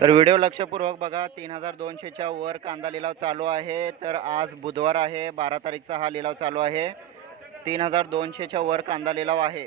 तर व्हिडिओ लक्षपूर्वक बघा. तीन हजार दोनशेच्या वर कांदा लिलाव चालू आहे. तर आज बुधवार आहे. बारा तारीखचा हा लिलाव चालू आहे. तीन हजार दोनशेच्या वर कांदा लिलाव आहे.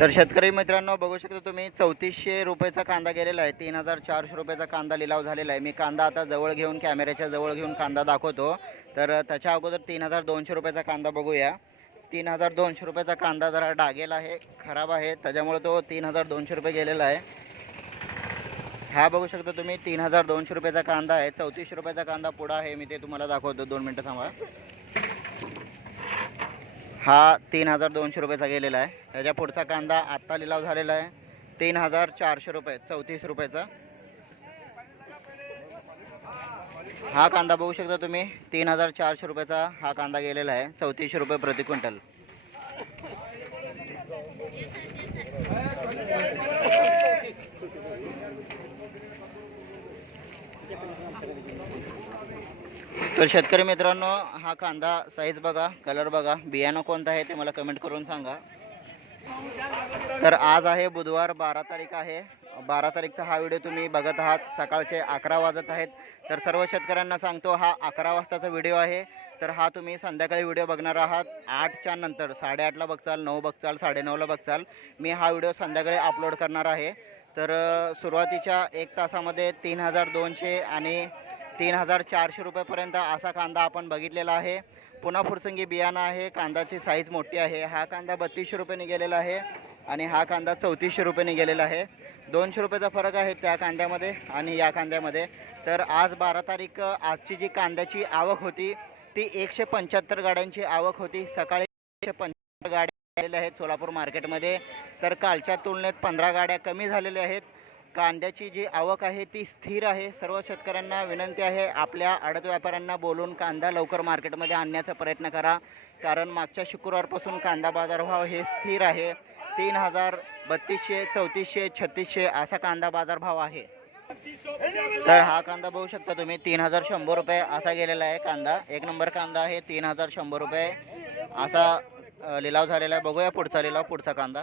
तर शेतकरी मित्रांनो बघू शकता तुम्ही चौतीसशे रुपयाचा कांदा गेलेला आहे. तीन हजार चारशे रुपयाचा कांदा लिलाव झालेला आहे. मी कांदा आता जवळ घेऊन कॅमेऱ्याच्या जवळ घेऊन कांदा दाखवतो. तर त्याच्या अगोदर तीन हजार दोनशे रुपयाचा कांदा बघूया. तीन हजार दोनशे रुपयाचा कांदा जरा डागेला आहे खराब आहे. त्याच्यामुळे तो तीन हजार दोनशे रुपये गेलेला आहे. हा बघू शकता तुम्ही तीन हजार दोनशे रुपयाचा कांदा आहे. चौतीसशे रुपयाचा कांदा पुढं आहे. मी ते तुम्हाला दाखवतो. दोन मिनटं थांबा. हा तीन हजार दोनशे रुपयाचा गेलेला आहे. त्याच्या पुढचा कांदा आत्ता लिलाव झालेला आहे. तीन हजार चारशे रुपये चौतीस रुपयाचा. हा कांदा बघू शकता तुम्ही. तीन हजार चारशे रुपयाचा हा कांदा गेलेला आहे. चौतीसशे रुपये प्रति क्विंटल. तर शेतकरी मित्रांनो हा कांदा साईज बघा कलर बघा बियाणं कोणतं आहे ते मला कमेंट करून सांगा. तर आज आहे बुधवार बारा तारीख आहे. बारा तारीखचा हा व्हिडिओ तुम्ही बघत आहात. सकाळचे अकरा वाजत आहेत. तर सर्व शेतकऱ्यांना सांगतो हा अकरा वाजताचा व्हिडिओ आहे. तर हा तुम्ही संध्याकाळी व्हिडिओ बघणार आहात. आठच्या नंतर साडेआठला बघचाल नऊ बघचाल साडेनऊला बघचाल. मी हा व्हिडिओ संध्याकाळी अपलोड करणार आहे. तर सुरुवातीच्या एक तासामध्ये तीन हजार दोनशे आणि तीन हजार चारशे रुपयेपर्यंत असा कांदा आपण बघितलेला आहे. पुन्हा फुरसंगी बियाणं आहे. कांदाची साईज मोठी आहे. हा कांदा बत्तीसशे रुपये गेलेला आहे आणि हा कांदा चौतीसशे रुपये गेलेला आहे. दोनशे रुपयाचा फरक आहे त्या कांद्यामध्ये आणि या कांद्यामध्ये. तर आज बारा तारीख आजची जी कांद्याची आवक होती ती एकशे पंच्याहत्तर गाड्यांची आवक होती. सकाळी एकशे पंच्याहत्तर गाड्या आलेल्या आहेत सोलापूर मार्केटमध्ये. तर कालच्या तुलनेत पंधरा गाड्या कमी झालेल्या आहेत. कांद्याची जी आवक आहे ती स्थिर आहे. सर्व शेतकऱ्यांना विनंती आहे आपल्या आडत व्यापाऱ्यांना बोलून कांदा लवकर मार्केटमध्ये आणण्याचा प्रयत्न करा. कारण मागच्या शुक्रवारपासून कांदा बाजारभाव हे स्थिर आहे. तीन हजार बत्तीसशे चौतीसशे छत्तीसशे असा कांदा बाजारभाव आहे. तर हा कांदा बघू शकता तुम्ही तीन हजार शंभर रुपये असा गेलेला आहे कांदा. एक नंबर कांदा आहे तीन हजार शंभर रुपये असा लिलाव झालेला आहे. बघूया पुढचा लिलाव पुढचा कांदा.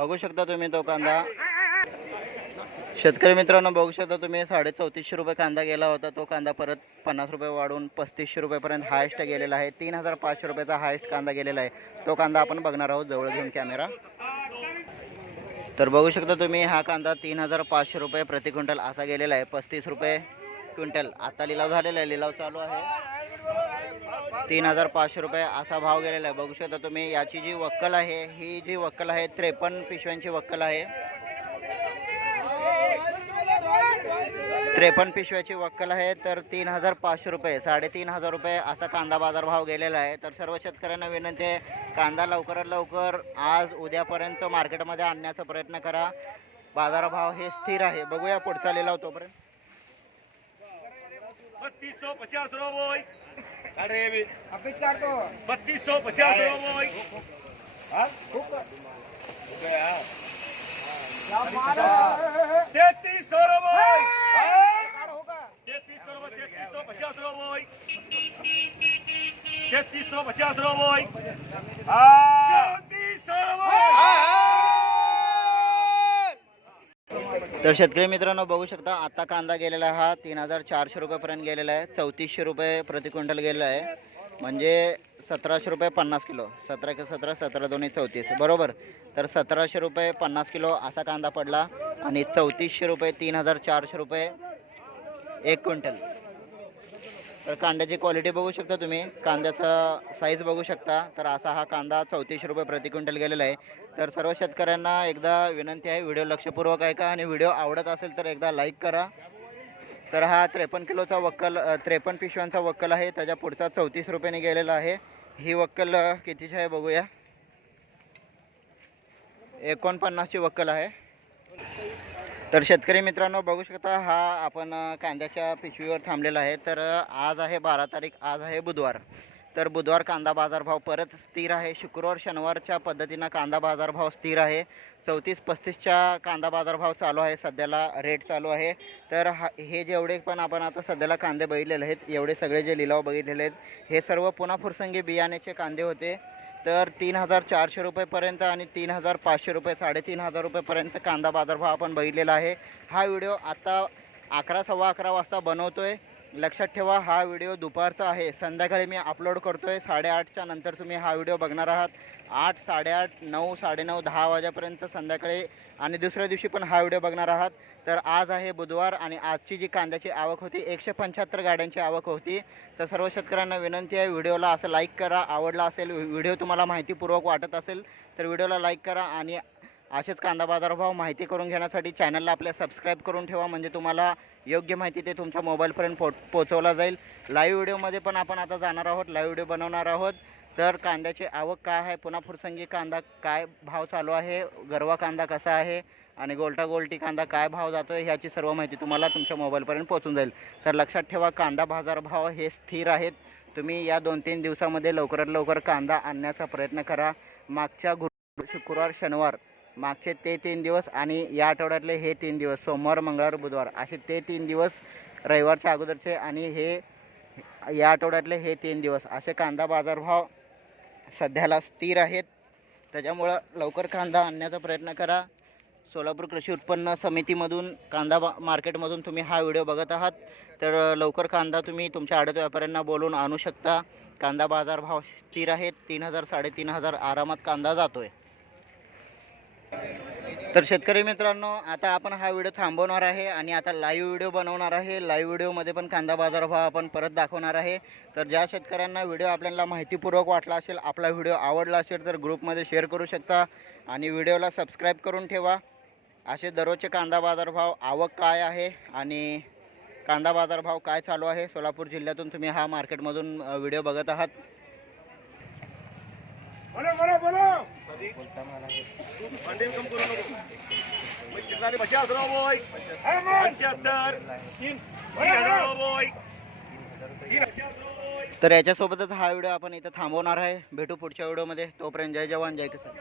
बघू शकता तुम्ही तो कांदा. शेतकरी मित्रांनो बघू शकता तुम्ही साडे चौतीसशे रुपये कांदा गेला होता. तो कांदा परत पन्नास रुपये वाढून पस्तीसशे रुपयेपर्यंत हायेस्ट गेलेला आहे. तीन हजार पाचशे रुपयाचा हायेस्ट कांदा गेलेला आहे. तो कांदा आपण बघणार आहोत जवळ घेऊन कॅमेरा तर बघू शकता तुम्ही हा कांदा तीन हजार पाचशे रुपये प्रति क्विंटल असा गेलेला आहे. पस्तीस रुपये क्विंटल. आता लिलाव झालेला आहे लिलाव चालू आहे. तीन हजार पाचशे रुपये असा भाव गेलेला आहे. बघू शकता तुम्ही याची जी वक्कल आहे ही जी वक्कल आहे त्रेपन्न पिशव्यांची वक्कल आहे. त्रेपन्न पिशव्याची वक्कल आहे तर तीन हजार पाचशे रुपये साडेतीन हजार रुपये असा कांदा बाजार भाव गेलेला आहे. तर सर्व शेतकऱ्यांना विनंती आहे कांदा लवकरात लवकर आज उद्यापर्यंत मार्केटमध्ये आणण्याचा प्रयत्न करा. बाजारभाव हे स्थिर आहे. बघूया पुढचा लिलाव तोपर्यंत. કાઢે એવી અભિજ કાઢતો બત્રીસો પચાસ તેત્રીસો રૂપિયા તેત્રીસો રૂપિયા તેત્રીસો પચાસ રૂપિયા તેત્રીસો પચાસ રૂપિયા હા. तर शेतकरी मित्रांनो बघू शकता आता कांदा गेलेला हा तीन हजार चारशे रुपयेपर्यंत गेलेला आहे. चौतीसशे रुपये प्रति क्विंटल गेलेला आहे. म्हणजे सतराशे रुपये पन्नास किलो. सतरा के सतरा सतरा दोन्ही चौतीस. बरोबर? तर सतराशे रुपये पन्नास किलो असा कांदा पडला आणि चौतीसशे रुपये तीन हजार चारशे रुपये एक क्विंटल. तर कांद्याची क्वालिटी बघू शकता तुम्ही. कांद्याचा साईज बघू शकता. तर असा हा कांदा चौतीसशे रुपये प्रति क्विंटल गेलेला आहे. तर सर्व शेतकऱ्यांना एकदा विनंती आहे व्हिडिओ लक्षपूर्वक आहे का आणि व्हिडिओ आवडत असेल तर एकदा लाईक करा. तर हा त्रेपन्न किलोचा वक्कल त्रेपन्न पिशव्यांचा वक्कल आहे. त्याच्या पुढचा चौतीस रुपयाने गेलेला आहे. ही वक्कल कितीची आहे बघूया. एकोणपन्नासची वक्कल आहे. तर शेतकरी मित्रांनो बघू शकता हा आपण कांद्याच्या पिशवीवर थांबलेला आहे. तर आज आहे बारा तारीख आज आहे बुधवार. तर बुधवार कांदा बाजारभाव परत स्थिर आहे. शुक्रवार शनिवारच्या पद्धतीनं कांदा बाजारभाव स्थिर आहे. चौतीस पस्तीसच्या कांदा बाजारभाव चालू आहे. सध्याला रेट चालू आहे. तर हा हे जेवढे पण आपण आता सध्याला कांदे बघितलेले आहेत एवढे सगळे जे लिलाव बघितलेले आहेत हे सर्व पुन्हा फुरसंगी बियाण्याचे कांदे होते. तर तीन हजार चारशे रुपयेपर्यंत आणि तीन हजार पाचशे रुपये साडेतीन हजार रुपयेपर्यंत कांदा बाजारभाव आपण बघितलेला आहे. हा व्हिडिओ आत्ता अकरा सव्वा अकरा वाजता बनवतो आहे लक्षात ठेवा हा व्हिडिओ दुपारचा आहे. संध्याकाळी मी अपलोड करतो आहे साडेआठच्या नंतर तुम्ही हा व्हिडिओ बघणार आहात. आठ साडेआठ नऊ साडेनऊ दहा वाजेपर्यंत संध्याकाळी आणि दुसऱ्या दिवशी पण हा व्हिडिओ बघणार आहात. तर आज आहे बुधवार आणि आजची जी कांद्याची आवक होती एकशे पंच्याहत्तर गाड्यांची आवक होती. तर सर्व शेतकऱ्यांना विनंती आहे व्हिडिओला असं लाईक करा. आवडला असेल व्हिडिओ तुम्हाला माहितीपूर्वक वाटत असेल तर व्हिडिओला लाईक करा आणि असेच कांदा बाजारभाव माहिती करून घेण्यासाठी चॅनलला आपल्या सबस्क्राईब करून ठेवा. म्हणजे तुम्हाला योग्य माहिती ते तुमच्या मोबाईलपर्यंत पो पोचवला जाईल. लाईव्ह व्हिडिओमध्ये पण आपण आता जाणार आहोत. लाईव्ह व्हिडिओ बनवणार आहोत. तर कांद्याची आवक काय आहे? पुन्हा फुरसंगी कांदा काय भाव चालू आहे? गरवा कांदा कसा आहे? आणि गोलटा गोलटी कांदा काय भाव जातो आहे ह्याची सर्व माहिती तुम्हाला तुमच्या मोबाईलपर्यंत पोहोचून जाईल. तर लक्षात ठेवा कांदा बाजारभाव हे स्थिर आहेत. तुम्ही या दोन तीन दिवसामध्ये लवकरात लवकर कांदा आणण्याचा प्रयत्न करा. मागच्या गुरु शुक्रवार शनिवार मागचे ते तीन दिवस आणि या आठवड्यातले हे तीन दिवस सोमवार मंगळवार बुधवार असे ते तीन दिवस रविवारच्या अगोदरचे आणि हे या आठवड्यातले हे तीन दिवस. असे कांदा बाजारभाव सध्याला स्थिर आहेत. त्याच्यामुळं लवकर कांदा आणण्याचा प्रयत्न करा. सोलापूर कृषी उत्पन्न समितीमधून कांदा बा मार्केटमधून तुम्ही हा व्हिडिओ बघत आहात. तर लवकर कांदा तुम्ही तुमच्या आडत व्यापाऱ्यांना बोलून आणू शकता. कांदा बाजारभाव स्थिर आहेत. तीन हजार साडेतीन हजार आरामात कांदा जातो आहे तर शेतकरी मित्रांनो आता आपण हा व्हिडिओ थांबवणार आहे आणि आता लाईव्ह व्हिडिओ बनवणार आहे. लाईव्ह व्हिडिओमध्ये पण कांदा बाजारभाव आपण परत दाखवणार आहे. तर ज्या शेतकऱ्यांना व्हिडिओ आपल्याला माहितीपूर्वक वाटला असेल आपला व्हिडिओ आवडला असेल तर ग्रुपमध्ये शेअर करू शकता आणि व्हिडिओला सबस्क्राईब करून ठेवा. असे दररोजचे कांदा बाजारभाव आवक काय आहे आणि कांदा बाजारभाव काय चालू आहे सोलापूर जिल्ह्यातून तुम्ही हा मार्केटमधून व्हिडिओ बघत आहात. बोलो बोलो बोलो. कम करू नको पचास पंच्याहत्तर तर याच्यासोबतच हा व्हिडिओ आपण इथं थांबवणार आहे. भेटू पुढच्या व्हिडिओमध्ये. तोपर्यंत जय जवान जय किसान.